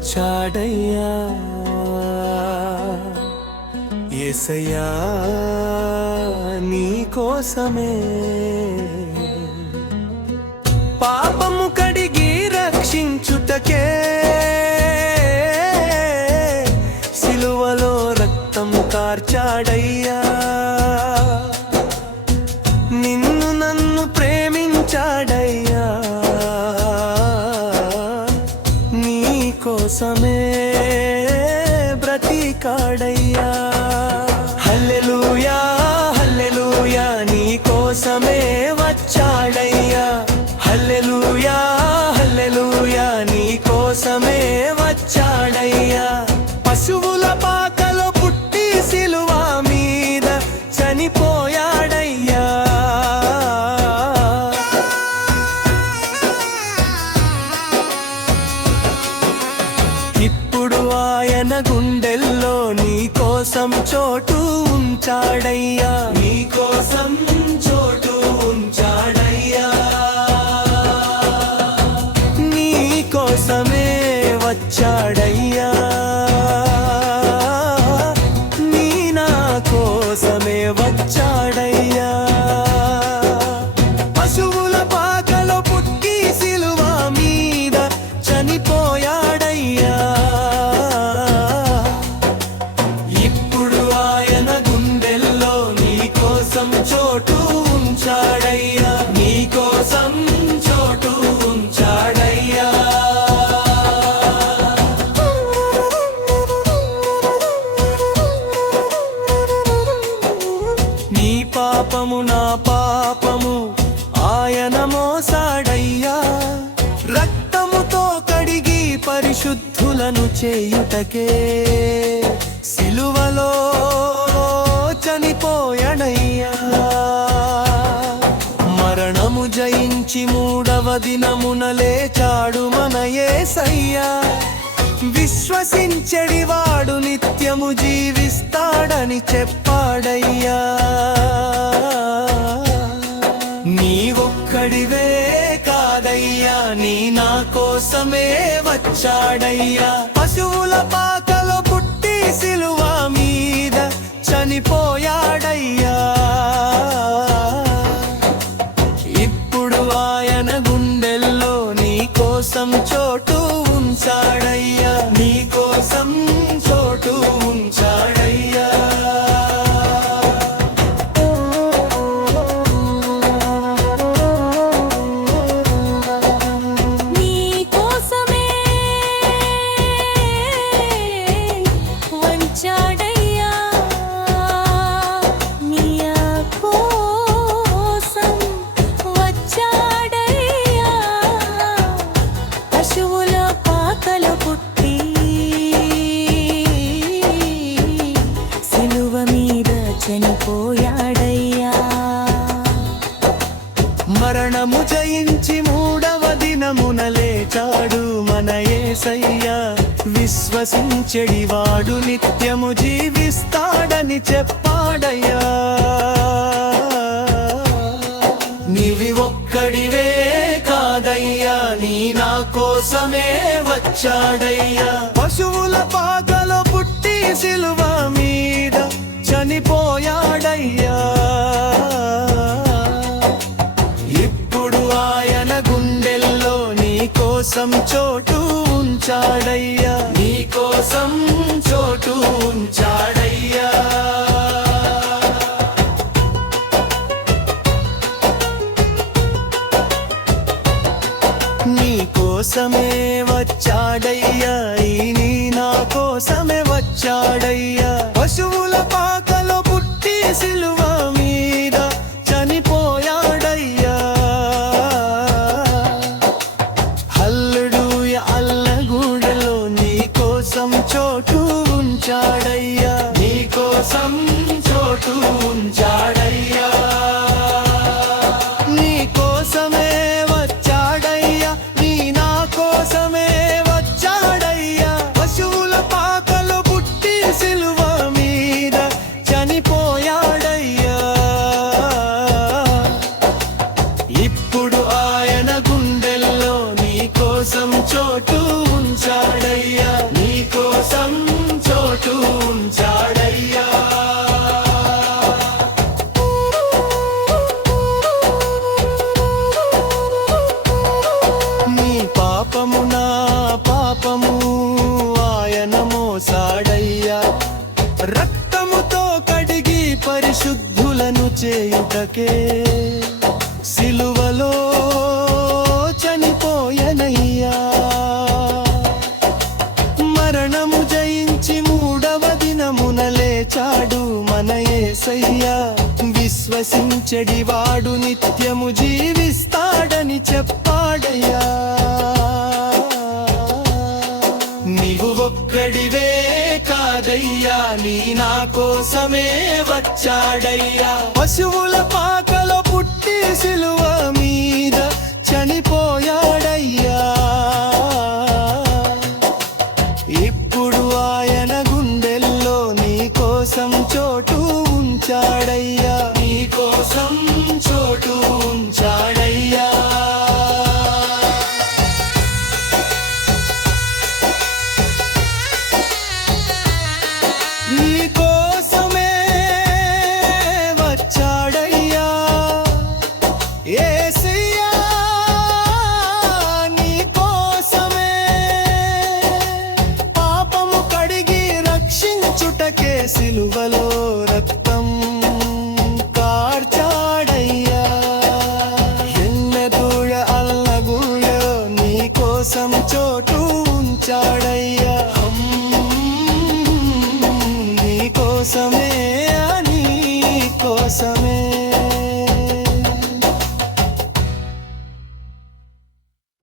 వచ్చాడయ్యా. ఎసయ్యా నీ కోసమే. పాపము కడిగి రక్షించుటకే సిలువలో రక్తం కార్చాడయ్యా. నిన్ను నన్ను ప్రేమించాడయ్యా. కోసమే బ్రతికాడయ్యా. హల్లెలూయా హల్లెలూయా నీ కోసమే ఉంచాడయ్యా. నీ కోసం చోటు ఉంచాడయ్యా. నీ కోసమే వచ్చాడయ్యా. నీ నా కోసమే వచ్చాడయ్యా పాపము నా పాపము. ఆయన మోసాడయ్యా. రక్తముతో కడిగి పరిశుద్ధులను చేయుటకే సిలువలో చనిపోయడయ్యా. మరణము జయించి మూడవ దినమున లేచాడు మన విశ్వసించడి వాడు నిత్యము జీవిస్తాడని చెప్పాడయ్యా. కోసమే వచ్చాడయ్యా. పశువుల పాకలో పుట్టి సిలువ మీద చనిపోయాడయ్యా. ఇప్పుడు ఆయన గుండెల్లో నీ కోసం చోటు ఉంచాడ విశ్వసించెడివాడు నిత్యము జీవిస్తాడని చెప్పాడయ్యా. నీవి ఒక్కడివే కాదయ్యా నీ నా కోసమే వచ్చాడయ్యా. పశువుల పాకలో పుట్టి సిలువ మీద చనిపోయాడయ్యా. ఇప్పుడు ఆయన గుండెల్లో నీ కోసం చోటు ఉంచాడయ్యా. నీ కోసం చోటు ఉంచాడయ్యా. నీ కోసమే వచ్చాడయ్యా నీ నా కోసమే వచ్చాడయ్యా. పశువుల పాకలో పుట్టి సిలువ పరిశుద్ధులను చేయుటకే సిలువలో చనిపోయనయ్యా. మరణము జయించి మూడవ దినమున లేచాడు మన ఏసయ్యా. విశ్వసించడి వాడు నిత్యము జీవిస్తాడని చెప్పాడయ్యా. కాదయ్యా నీ నా కోసమే వచ్చాడయ్యా. పశువుల పాకలో పుట్టి సిలువ మీద చనిపోయాడయ్యా. ఇప్పుడు ఆయన గుండెల్లో నీ కోసం చోటు ఉంచాడయ్యా. నీ కోసం చోటు ఉంచాడయ్యా. ఉంచాడయ్యా నీ కోసమే